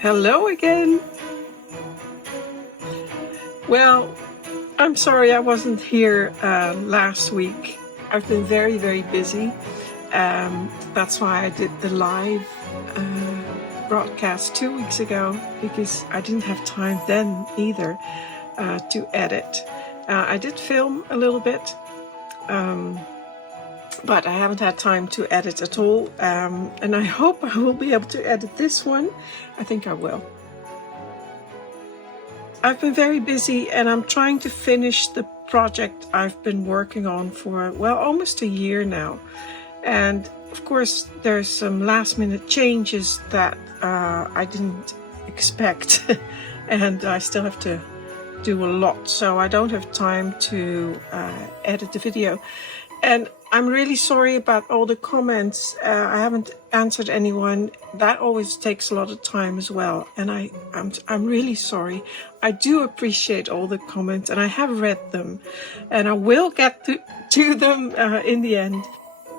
Hello again. Well, I'm sorry I wasn't here last week. I've been very, very busy. That's why I did the live broadcast 2 weeks ago, because I didn't have time then either to edit. I did film a little bit, but I haven't had time to edit at all. And I hope I will be able to edit this one. I think I will. I've been very busy and I'm trying to finish the project I've been working on for, well, almost a year now. And of course, there's some last minute changes that I didn't expect. And I still have to do a lot. So I don't have time to edit the video. And I'm really sorry about all the comments. I haven't answered anyone. That always takes a lot of time as well. And I'm really sorry. I do appreciate all the comments and I have read them. And I will get to them in the end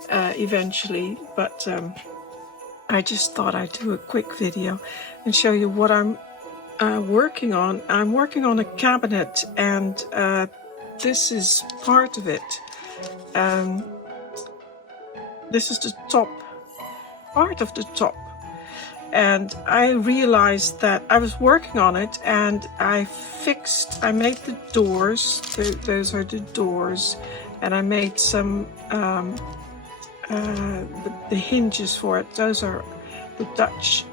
eventually. But I just thought I'd do a quick video and show you what I'm working on. I'm working on a cabinet, and this is part of it. This is the top part of the top, and I realized that I was working on it, and I made the doors. Those are the doors, and I made some the hinges for it. Those are the Dutch,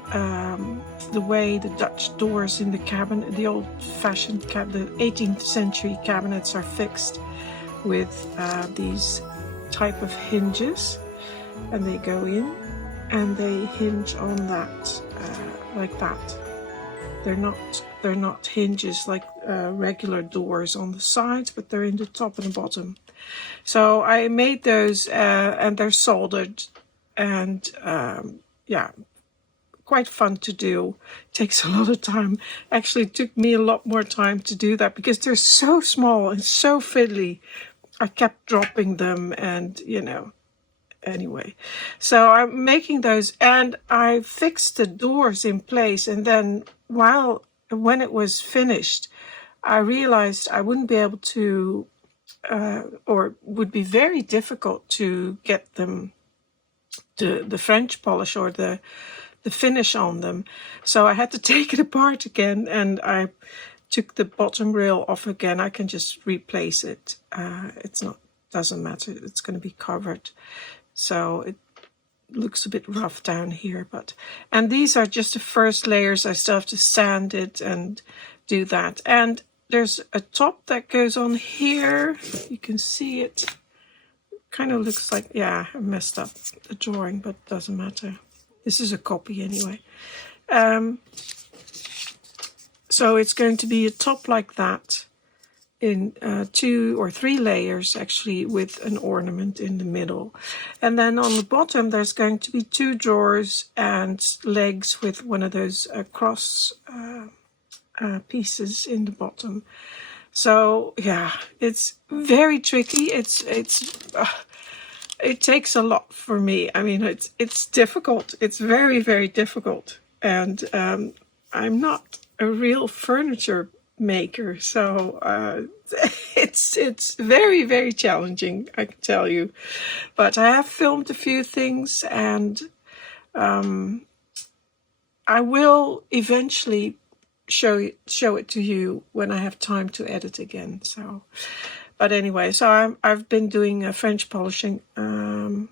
the way the Dutch doors in the cabinet, the old-fashioned the 18th century cabinets are fixed with these type of hinges, and they go in and they hinge on that like that. They're not hinges like regular doors on the sides, but they're in the top and the bottom. So I made those and they're soldered, and yeah, quite fun to do. Takes a lot of time. Actually, it took me a lot more time to do that because they're so small and so fiddly. I kept dropping them, and anyway. So I'm making those, and I fixed the doors in place, and then when it was finished, I realized I wouldn't be able to or would be very difficult to get them the French polish or the finish on them. So I had to take it apart again, and I took the bottom rail off again. I can just replace it. Doesn't matter. It's going to be covered. So it looks a bit rough down here, and these are just the first layers. I still have to sand it and do that. And there's a top that goes on here. You can see it. Kind of looks like, yeah, I messed up the drawing, but it doesn't matter. This is a copy anyway. So it's going to be a top like that in 2 or 3 layers, actually, with an ornament in the middle. And then on the bottom, there's going to be 2 drawers and legs with one of those cross pieces in the bottom. So yeah, it's very tricky. It takes a lot for me. I mean, it's difficult. It's very, very difficult. And I'm not a real furniture maker, so it's very, very challenging, I can tell you. But I have filmed a few things, and I will eventually show it to you when I have time to edit again. So, but anyway, so I've been doing French polishing, and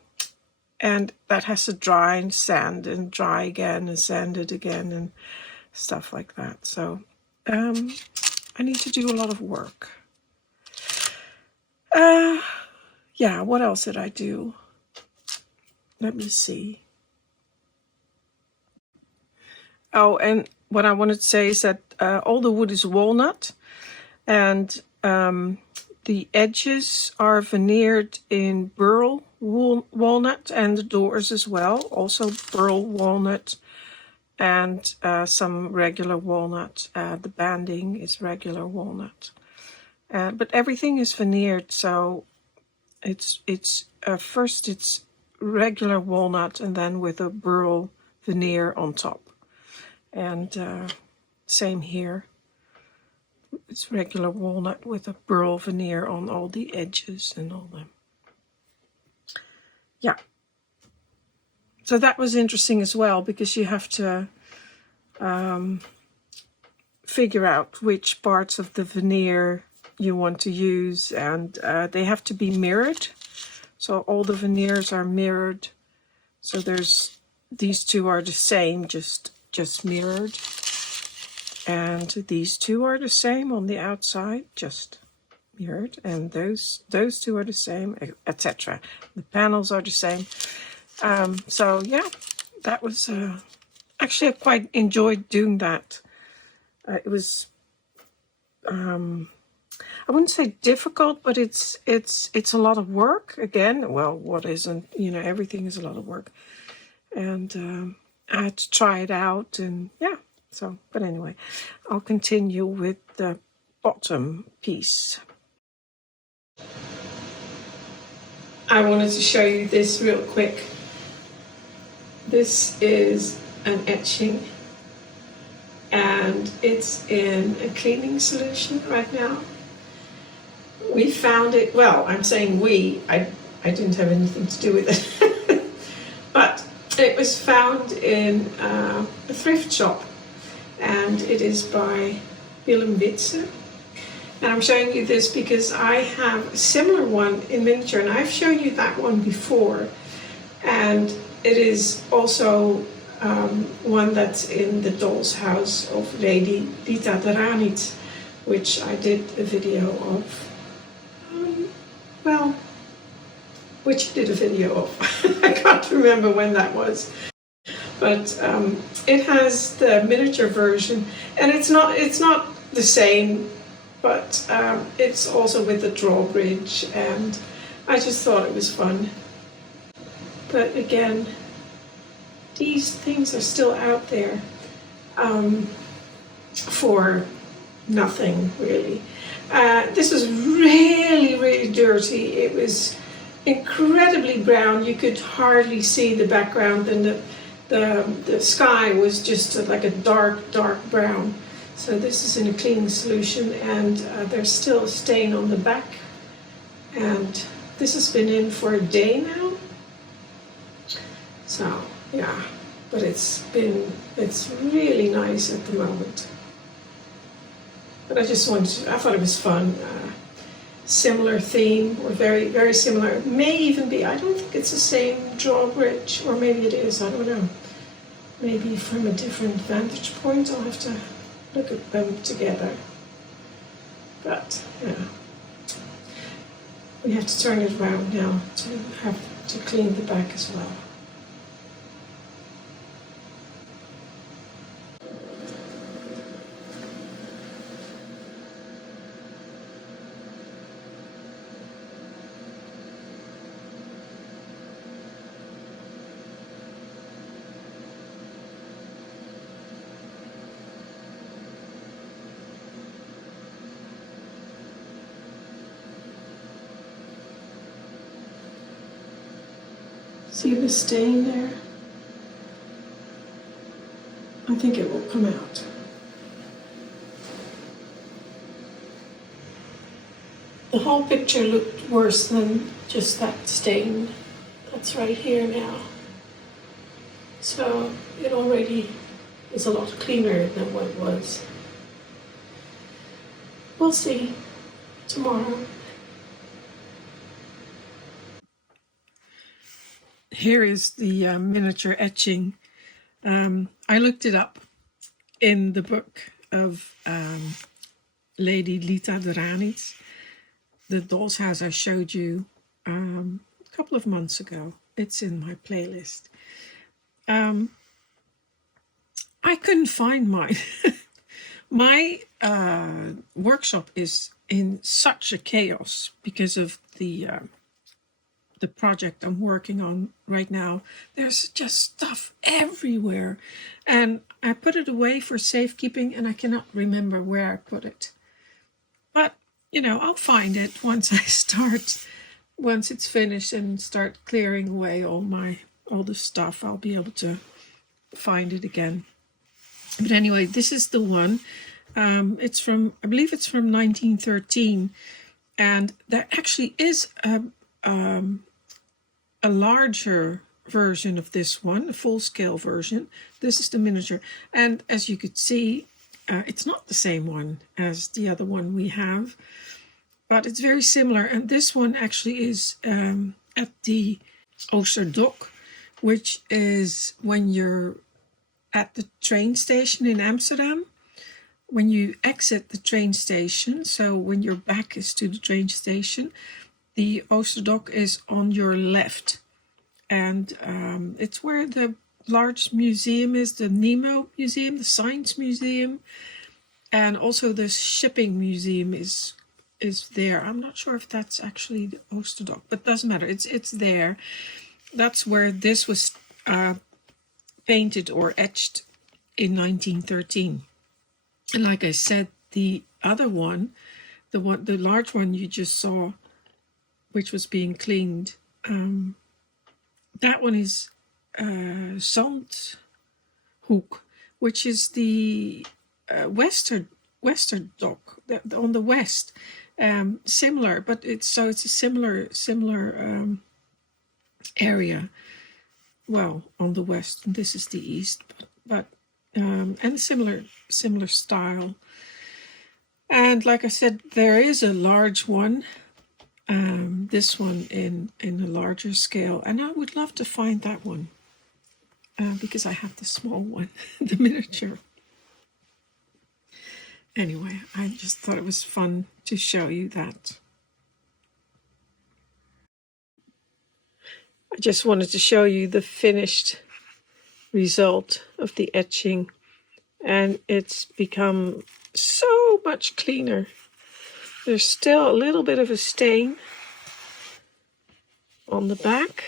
that has to dry and sand and dry again and sand it again and stuff like that. So I need to do a lot of work. Yeah, what else did I do? Let me see. Oh, and what I wanted to say is that all the wood is walnut, and the edges are veneered in burl walnut, and the doors as well, also burl walnut, and some regular walnut. The banding is regular walnut, but everything is veneered. So it's first it's regular walnut, and then with a burl veneer on top. And same here. It's regular walnut with a burl veneer on all the edges and all the... Yeah. So that was interesting as well, because you have to figure out which parts of the veneer you want to use, and they have to be mirrored. So all the veneers are mirrored. So there's, these two are the same, just mirrored. And these two are the same on the outside, just mirrored. And those two are the same, etc. The panels are the same. So yeah, that was actually, I quite enjoyed doing that. It was I wouldn't say difficult, but it's a lot of work. Again, well, what isn't? You know, everything is a lot of work. And I had to try it out, and yeah. So, but anyway, I'll continue with the bottom piece. I wanted to show you this real quick. This is an etching, and it's in a cleaning solution right now. We found it, well, I'm saying we, I didn't have anything to do with it, but it was found in a thrift shop, and it is by Willem Witse. And I'm showing you this because I have a similar one in miniature, and I've shown you that one before, and it is also one that's in the Dolls'house of Lady Rita de Ranitz, which I did a video of. Which I did a video of. I can't remember when that was. But it has the miniature version, and it's not the same, but it's also with the drawbridge, and I just thought it was fun. But again, these things are still out there for nothing, really. This was really, really dirty. It was incredibly brown. You could hardly see the background, and the sky was just like a dark brown. So this is in a cleaning solution, and there's still a stain on the back. And this has been in for a day now. So yeah, but it's really nice at the moment. But I thought it was fun. Similar theme, or very, very similar. It may even be, I don't think it's the same drawbridge, or maybe it is, I don't know. Maybe from a different vantage point. I'll have to look at them together. But, yeah. We have to turn it around now to clean the back as well. See the stain there? I think it will come out. The whole picture looked worse than just that stain that's right here now. So it already is a lot cleaner than what it was. We'll see tomorrow. Here is the miniature etching. I looked it up in the book of Lady Rita de Ranitz, the Dolls'house I showed you a couple of months ago. It's in my playlist. I couldn't find mine. My workshop is in such a chaos because of the project I'm working on right now. There's just stuff everywhere, and I put it away for safekeeping, and I cannot remember where I put it. But you know, I'll find it once it's finished and start clearing away all the stuff. I'll be able to find it again. But anyway, this is the one. It's from, I believe it's from 1913. And there actually is a larger version of this one, a full-scale version. This is the miniature. And as you could see, it's not the same one as the other one we have, but it's very similar. And this one actually is at the Oosterdok, which is when you're at the train station in Amsterdam. When you exit the train station, so when your back is to the train station, the Oosterdok is on your left. And it's where the large museum is, the Nemo Museum, the Science Museum, and also the Shipping Museum is there. I'm not sure if that's actually the Oosterdok, but doesn't matter. It's there. That's where this was painted or etched in 1913. And like I said, the other one, the large one you just saw, which was being cleaned, that one is Zandhoek, which is the Westerdok, on the west. Similar, but it's a similar area. Well, on the west, and this is the east, but and similar style. And like I said, there is a large one. This one in a larger scale, and I would love to find that one because I have the small one, the miniature. Anyway, I just thought it was fun to show you that. I just wanted to show you the finished result of the etching, and it's become so much cleaner. There's still a little bit of a stain on the back.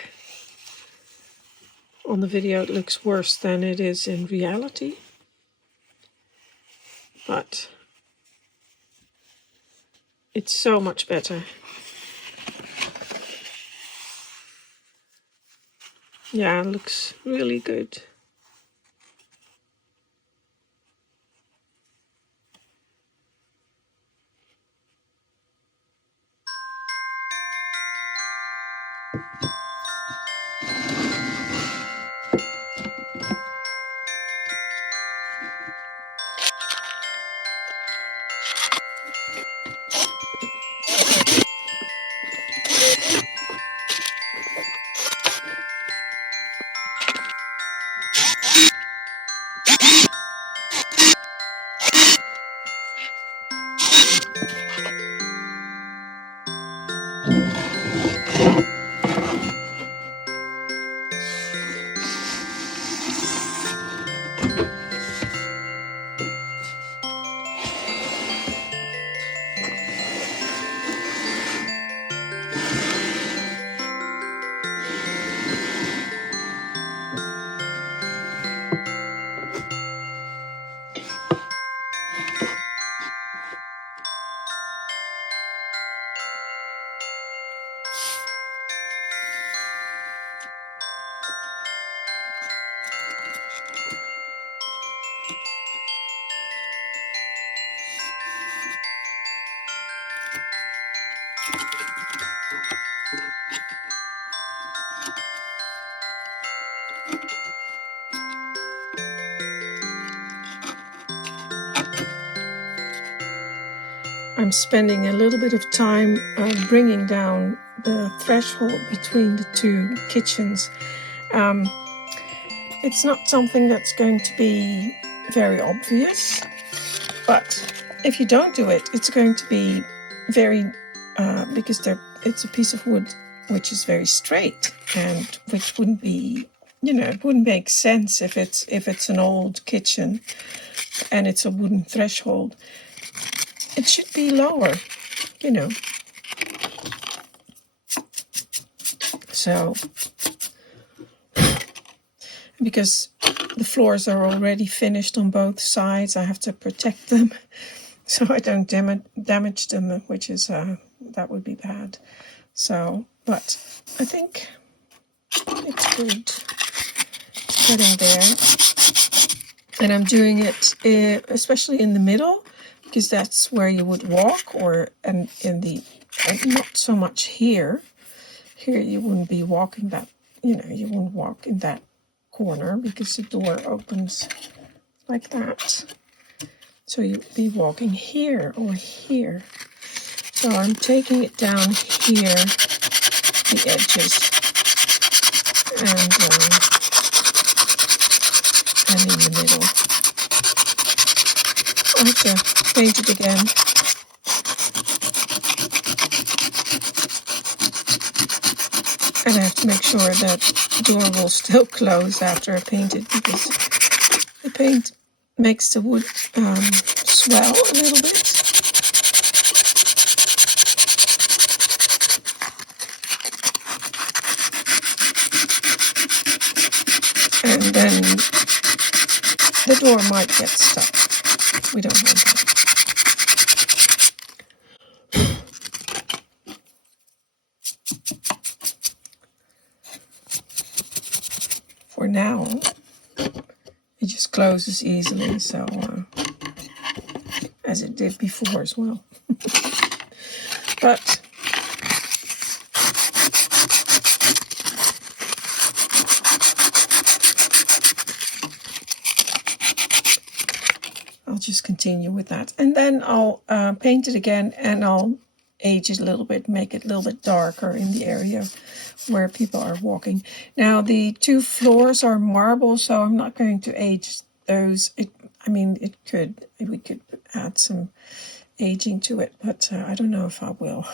On the video it looks worse than it is in reality, but it's so much better. Yeah, it looks really good. I'm spending a little bit of time bringing down the threshold between the two kitchens. It's not something that's going to be very obvious, but if you don't do it, it's going to be very, because it's a piece of wood which is very straight, and which wouldn't be, it wouldn't make sense if it's an old kitchen and it's a wooden threshold. It should be lower, So, because the floors are already finished on both sides, I have to protect them so I don't damage them, which is, that would be bad. So, but I think it's good. It's getting there. And I'm doing it especially in the middle, because that's where you would walk, and not so much here. Here you wouldn't be walking that, you wouldn't walk in that corner because the door opens like that. So you'd be walking here or here. So I'm taking it down here, the edges, and in the middle. I have to paint it again. And I have to make sure that the door will still close after I paint it, because the paint makes the wood swell a little bit. And then the door might get stuck. We don't want that. For now, it just closes easily, so as it did before as well. But I'll just continue with that, and then I'll paint it again, and I'll age it a little bit, make it a little bit darker in the area where people are walking. Now the 2 floors are marble, so I'm not going to age those. We could add some aging to it, but I don't know if I will.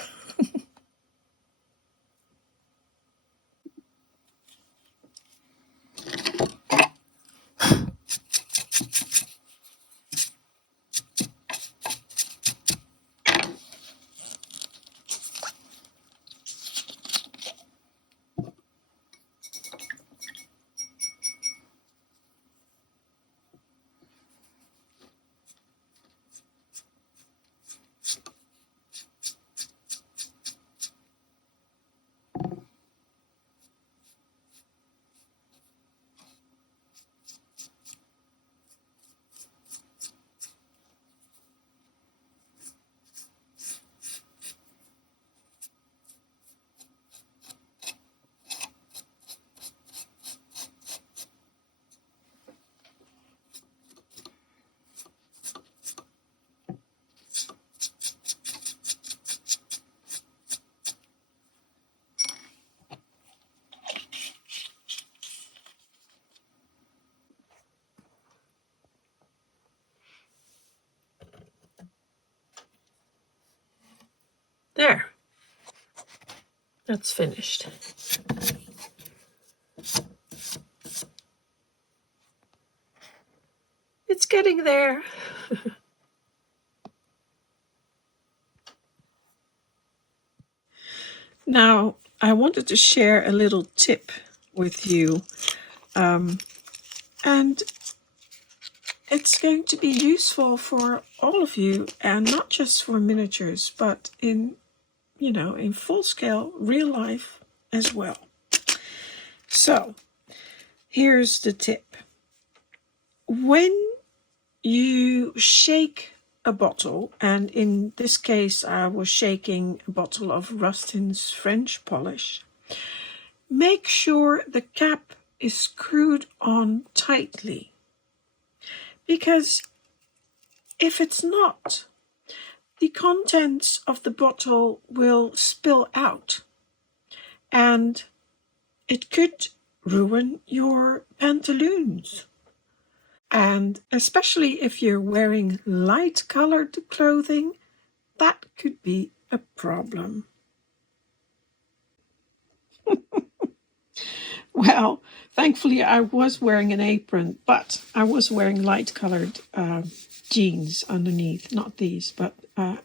There, that's finished. It's getting there. Now, I wanted to share a little tip with you, and it's going to be useful for all of you, and not just for miniatures, but in full scale, real life as well. So, here's the tip. When you shake a bottle, and in this case I was shaking a bottle of Rustin's French polish, make sure the cap is screwed on tightly, because if it's not, the contents of the bottle will spill out, and it could ruin your pantaloons. And especially if you're wearing light-colored clothing, that could be a problem. Well, thankfully I was wearing an apron, but I was wearing light-colored jeans underneath. Not these, but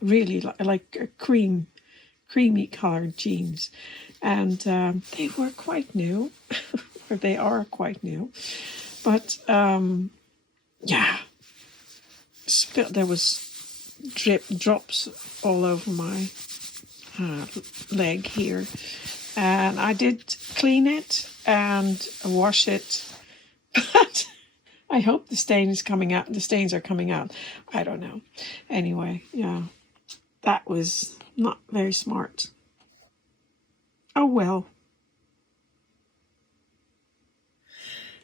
really like a creamy colored jeans. And they were quite new, or they are quite new. But yeah, there was drops all over my leg here, and I did clean it and wash it, but I hope the stain is coming out. The stains are coming out. I don't know. Anyway, yeah, that was not very smart. Oh well.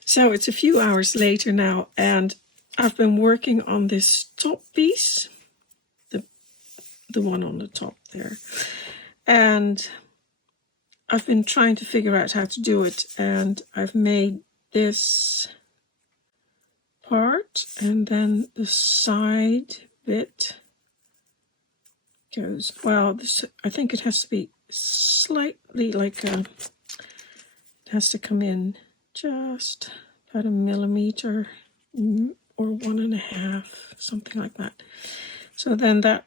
So it's a few hours later now, and I've been working on this top piece, the one on the top there, and I've been trying to figure out how to do it, and I've made this part, and then the side bit goes, well, this, I think it has to be slightly like it has to come in just about 1 millimeter or 1.5, something like that. So then that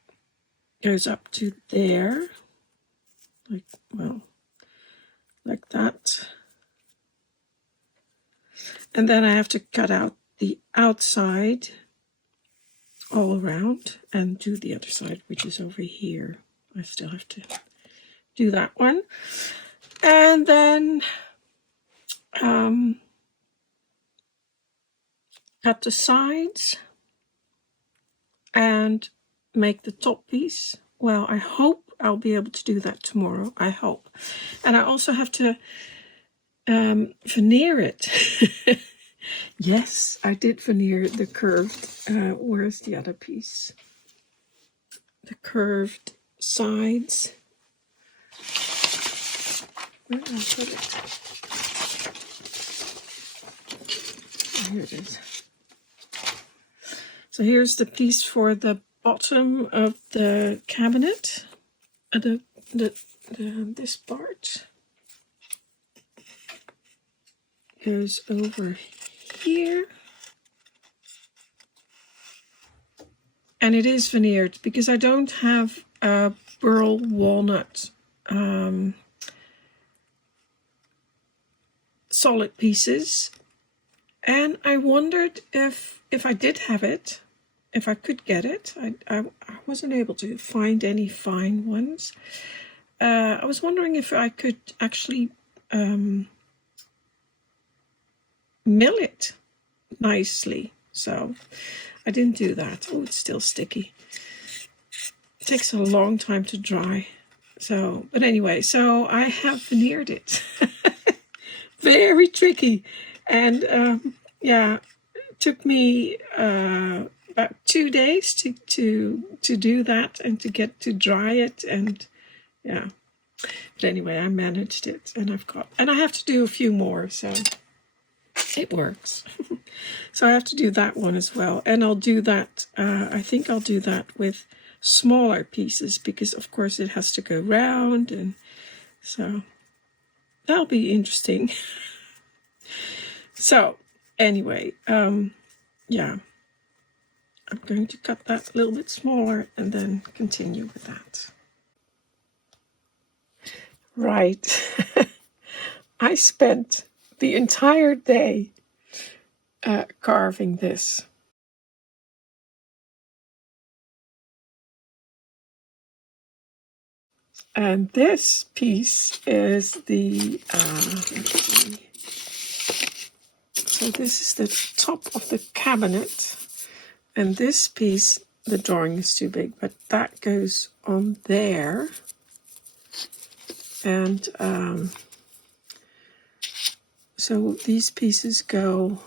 goes up to there, like, well, like that. And then I have to cut out the outside all around and do the other side, which is over here. I still have to do that one. And then cut the sides and make the top piece. Well, I hope I'll be able to do that tomorrow. I hope. And I also have to veneer it. Yes, I did veneer the curved, where's the other piece? The curved sides. Where did I put it? Oh, here it is. So here's the piece for the bottom of the cabinet. This part goes over here, and it is veneered because I don't have a burl walnut solid pieces, and I wondered if I did have it, if I could get it. I wasn't able to find any fine ones. I was wondering if I could actually mill it nicely. So I didn't do that. Oh, it's still sticky. It takes a long time to dry. So, but anyway, so I have veneered it. Very tricky. And yeah, it took me about 2 days to do that and to get to dry it. And yeah, but anyway, I managed it, and I have to do a few more, so it works. So I have to do that one as well, and I'll do that, I think I'll do that with smaller pieces, because of course it has to go round, and so that'll be interesting. So anyway, yeah, I'm going to cut that a little bit smaller and then continue with that. Right. I spent the entire day carving this. And this piece is the, so this is the top of the cabinet. And this piece, the drawing is too big, but that goes on there. And so these pieces go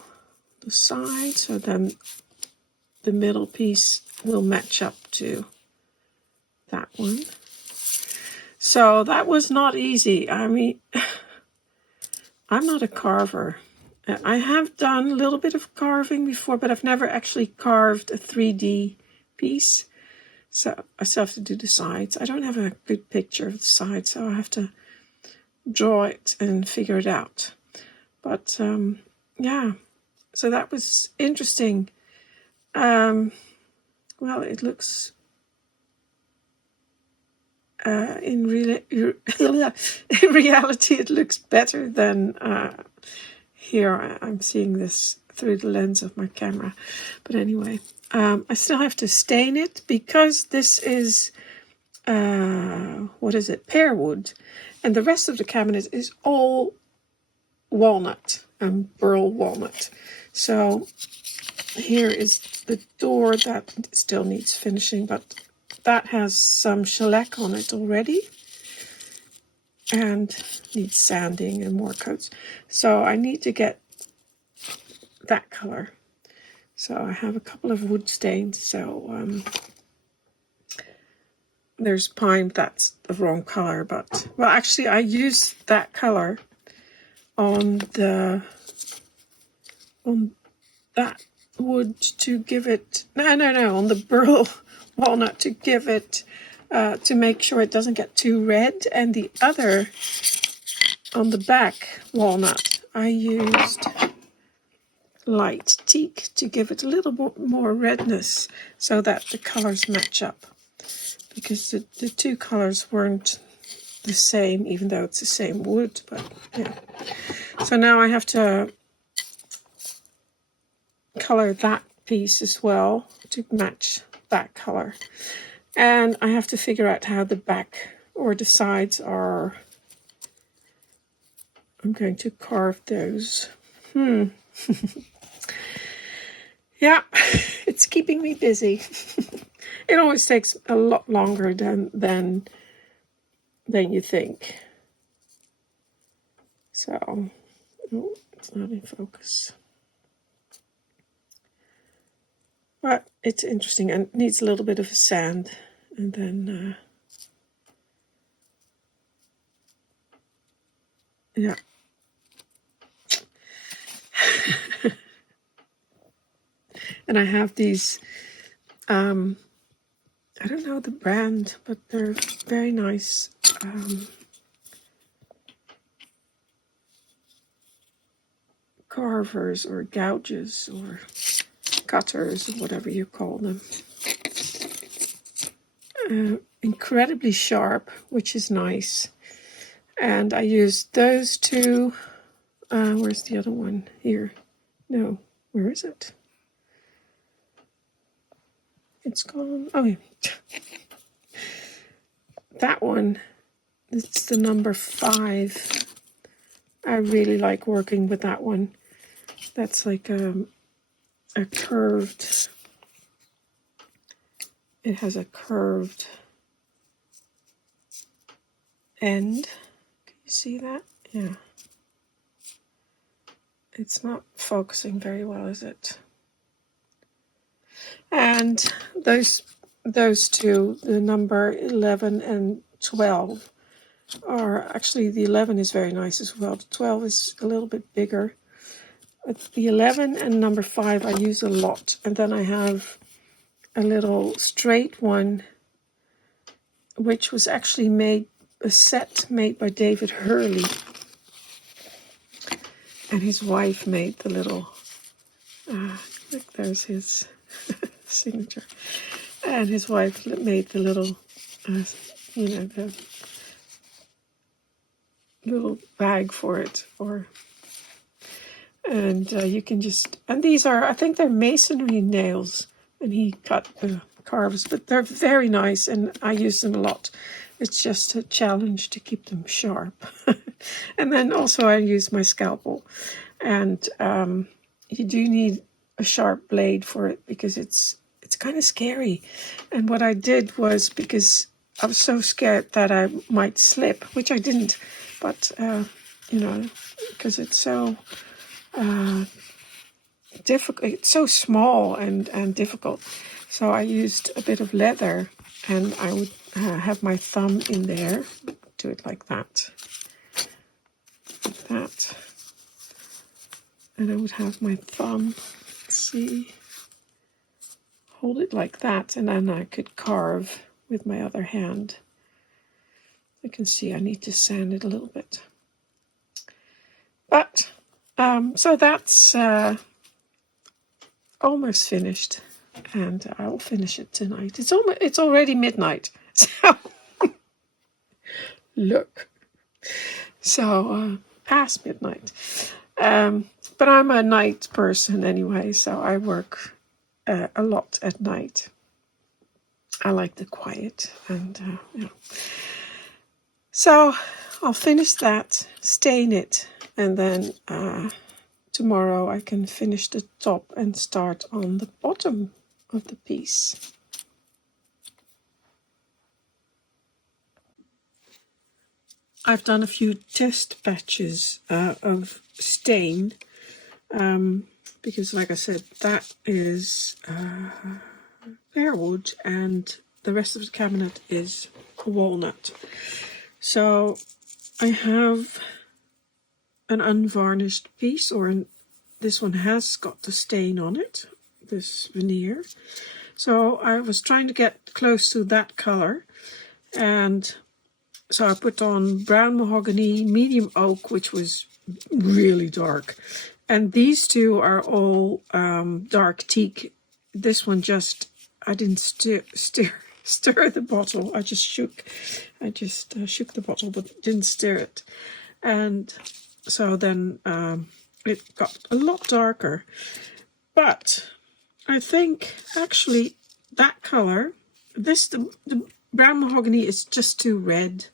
the side, so then the middle piece will match up to that one. So that was not easy. I mean, I'm not a carver. I have done a little bit of carving before, but I've never actually carved a 3D piece. So I still have to do the sides. I don't have a good picture of the sides, so I have to draw it and figure it out. But yeah, so that was interesting. Well, it looks in reality it looks better than here. I'm seeing this through the lens of my camera, but anyway, I still have to stain it because this is what is it, pear wood, and the rest of the cabinet is all walnut and burl walnut. So here is the door that still needs finishing, but that has some shellac on it already and needs sanding and more coats. So I need to get that color. So I have a couple of wood stains. So there's pine, that's the wrong color, but well, actually I used that color on that wood to give it on the burl walnut to give it to make sure it doesn't get too red, and the other on the back walnut I used light teak to give it a little bit more redness so that the colors match up, because the two colors weren't the same, even though it's the same wood. But yeah, so now I have to color that piece as well to match that color, and I have to figure out how the back or the sides are. I'm going to carve those. Yeah, it's keeping me busy. It always takes a lot longer than you think. So, oh, it's not in focus. But it's interesting and needs a little bit of sand, and then yeah. And I have these, I don't know the brand, but they're very nice carvers or gouges or cutters, or whatever you call them. Incredibly sharp, which is nice. And I used those two. Where's the other one? Here. No, where is it? It's gone. Oh, yeah. That one, it's the number 5. I really like working with that one. That's like a curved, it has a curved end. Can you see that? Yeah. It's not focusing very well, is it? And those two, the number 11 and 12, are actually, the 11 is very nice as well. The 12 is a little bit bigger. But the 11 and number 5 I use a lot. And then I have a little straight one, which was actually a set made by David Hurley. And his wife made the little, look, there's his signature. And his wife made the little, the little bag for it. And you can just, and these are, I think they're masonry nails. And he cut the carves, but they're very nice, and I use them a lot. It's just a challenge to keep them sharp. And then also I use my scalpel. And you do need a sharp blade for it, because it's kind of scary. And what I did was, because I was so scared that I might slip, which I didn't, but because it's so difficult, it's so small and difficult. So I used a bit of leather, and I would have my thumb in there, do it like that, and I would have my thumb, see, hold it like that, and then I could carve with my other hand. You can see I need to sand it a little bit. But, so that's almost finished, and I'll finish it tonight. It's already midnight, so look. So, past midnight. But I'm a night person anyway, so I work a lot at night. I like the quiet, and so I'll finish that, stain it, and then tomorrow I can finish the top and start on the bottom of the piece. I've done a few test batches of stain because, like I said, that is pear wood and the rest of the cabinet is walnut. So I have an unvarnished piece, this one has got the stain on it, this veneer. So I was trying to get close to that color, and so I put on brown mahogany, medium oak, which was really dark. And these two are all dark teak. This one just, I didn't stir the bottle. I just shook the bottle, but didn't stir it. And so then it got a lot darker. But I think actually that color, the brown mahogany is just too red.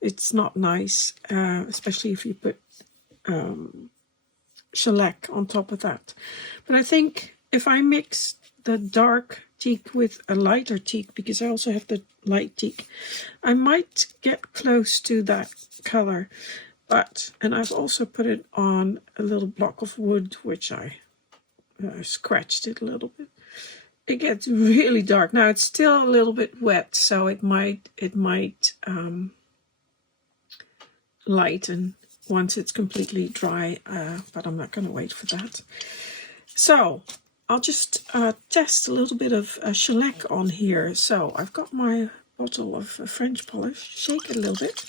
It's not nice, especially if you put shellac on top of that. But I think if I mix the dark teak with a lighter teak, because I also have the light teak, I might get close to that color. And I've also put it on a little block of wood, which I scratched it a little bit. It gets really dark. Now it's still a little bit wet, so it might lighten once it's completely dry, but I'm not going to wait for that. So I'll just test a little bit of shellac on here. So I've got my bottle of French polish, shake it a little bit,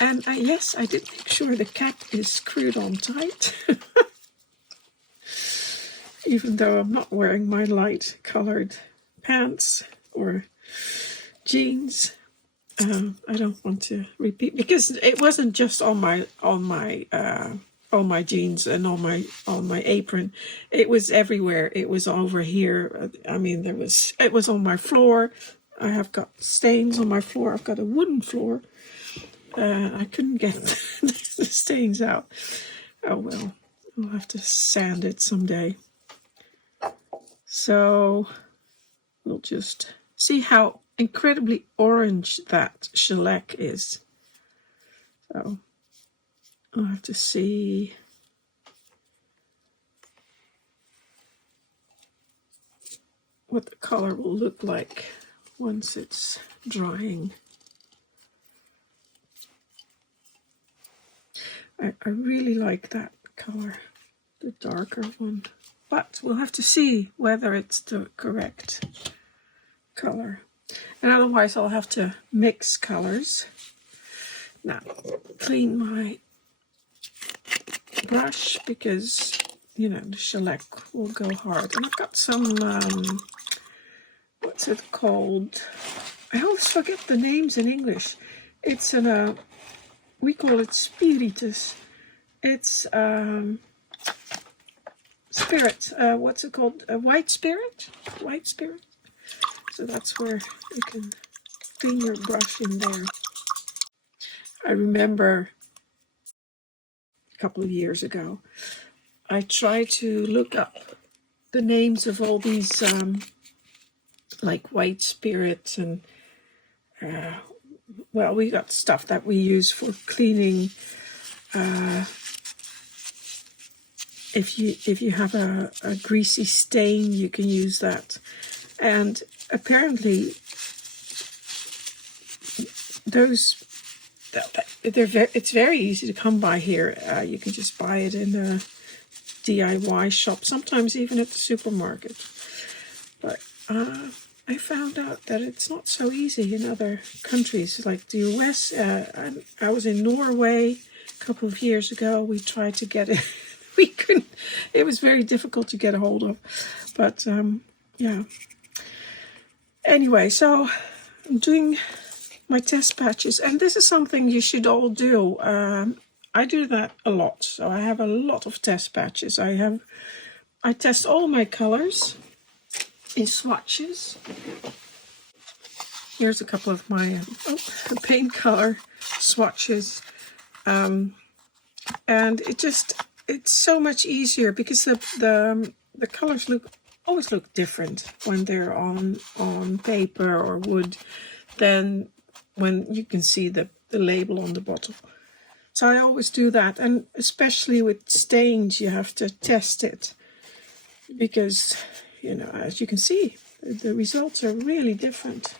and yes, I did make sure the cap is screwed on tight. Even though I'm not wearing my light colored pants or jeans. I don't want to repeat, because it wasn't just on my jeans and on my apron. It was everywhere. It was over here. I mean, it was on my floor. I have got stains on my floor. I've got a wooden floor. I couldn't get the stains out. Oh well, I'll have to sand it someday. So we'll just see how incredibly orange that shellac is. So I'll have to see. What the color will look like once it's drying. I really like that color, the darker one. But we'll have to see whether it's the correct color. And otherwise I'll have to mix colors. Now, clean my brush because, you know, the shellac will go hard. And I've got some, what's it called? I always forget the names in English. It's we call it spiritus. It's spirit. What's it called? A white spirit? White spirit. So that's where you can clean your brush in there. I remember a couple of years ago, I tried to look up the names of all these like white spirits and well, we got stuff that we use for cleaning. If you have a greasy stain, you can use that. And apparently, it's very easy to come by here. You can just buy it in a DIY shop, sometimes even at the supermarket. But I found out that it's not so easy in other countries like the US. I was in Norway a couple of years ago. We tried to get it. We couldn't. It was very difficult to get a hold of. But yeah. Anyway, so I'm doing my test patches, and this is something you should all do. I do that a lot, so I have a lot of test patches. I test all my colors in swatches. Here's a couple of my paint color swatches, and it just it's so much easier because the colors always look different when they're on paper or wood than when you can see the label on the bottle. So I always do that, and especially with stains you have to test it because, you know, as you can see, the results are really different.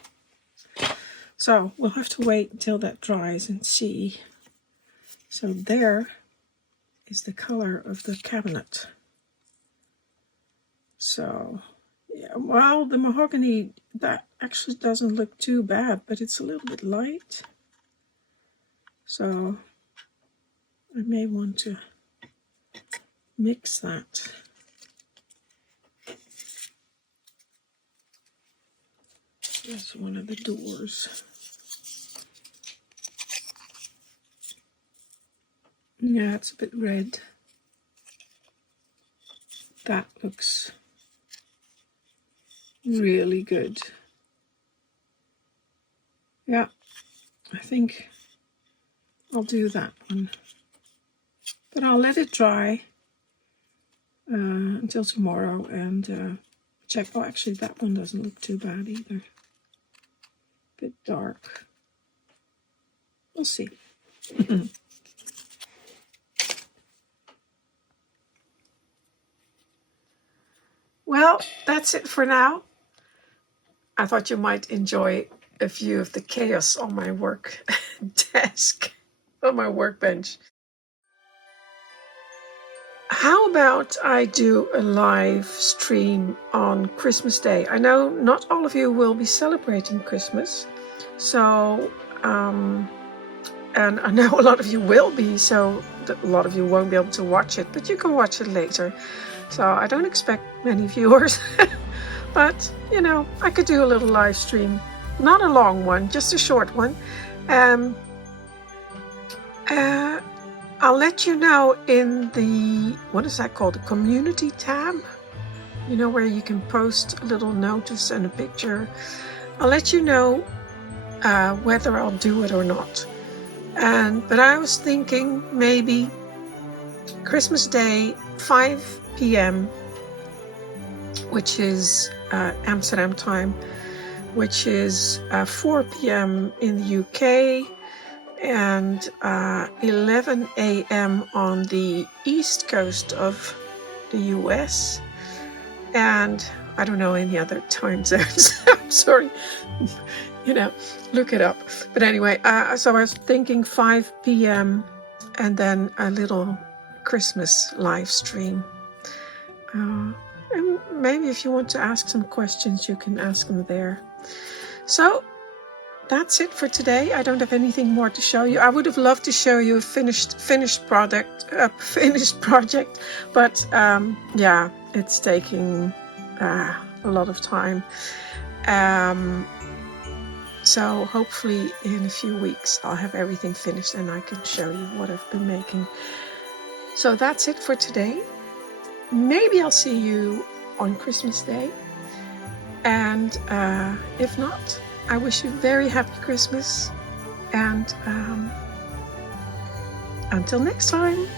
So we'll have to wait until that dries and see. So there is the color of the cabinet. So yeah, well, the mahogany, that actually doesn't look too bad, but it's a little bit light. So I may want to mix that. That's one of the doors. Yeah, it's a bit red. That looks really good. Yeah, I think I'll do that one. But I'll let it dry until tomorrow and check. Oh, actually, that one doesn't look too bad either. A bit dark. We'll see. Well, that's it for now. I thought you might enjoy a view of the chaos on my work desk, on my workbench. How about I do a live stream on Christmas Day? I know not all of you will be celebrating Christmas, so and I know a lot of you will be, so a lot of you won't be able to watch it, but you can watch it later. So I don't expect many viewers, but you know, I could do a little live stream, not a long one, just a short one. I'll let you know in the, what is that called, the community tab, you know, where you can post a little notice and a picture. I'll let you know whether I'll do it or not. But I was thinking maybe Christmas Day, 5 p.m., which is Amsterdam time, which is 4 p.m. in the UK, and 11 a.m. on the east coast of the US, and I don't know any other time zones. I'm sorry, you know, look it up. But anyway, so I was thinking 5 p.m. and then a little Christmas live stream. And maybe if you want to ask some questions, you can ask them there. So that's it for today. I don't have anything more to show you. I would have loved to show you a finished project, but yeah, it's taking a lot of time. So hopefully in a few weeks I'll have everything finished and I can show you what I've been making. So that's it for today. Maybe I'll see you on Christmas Day, and if not, I wish you a very happy Christmas, and until next time.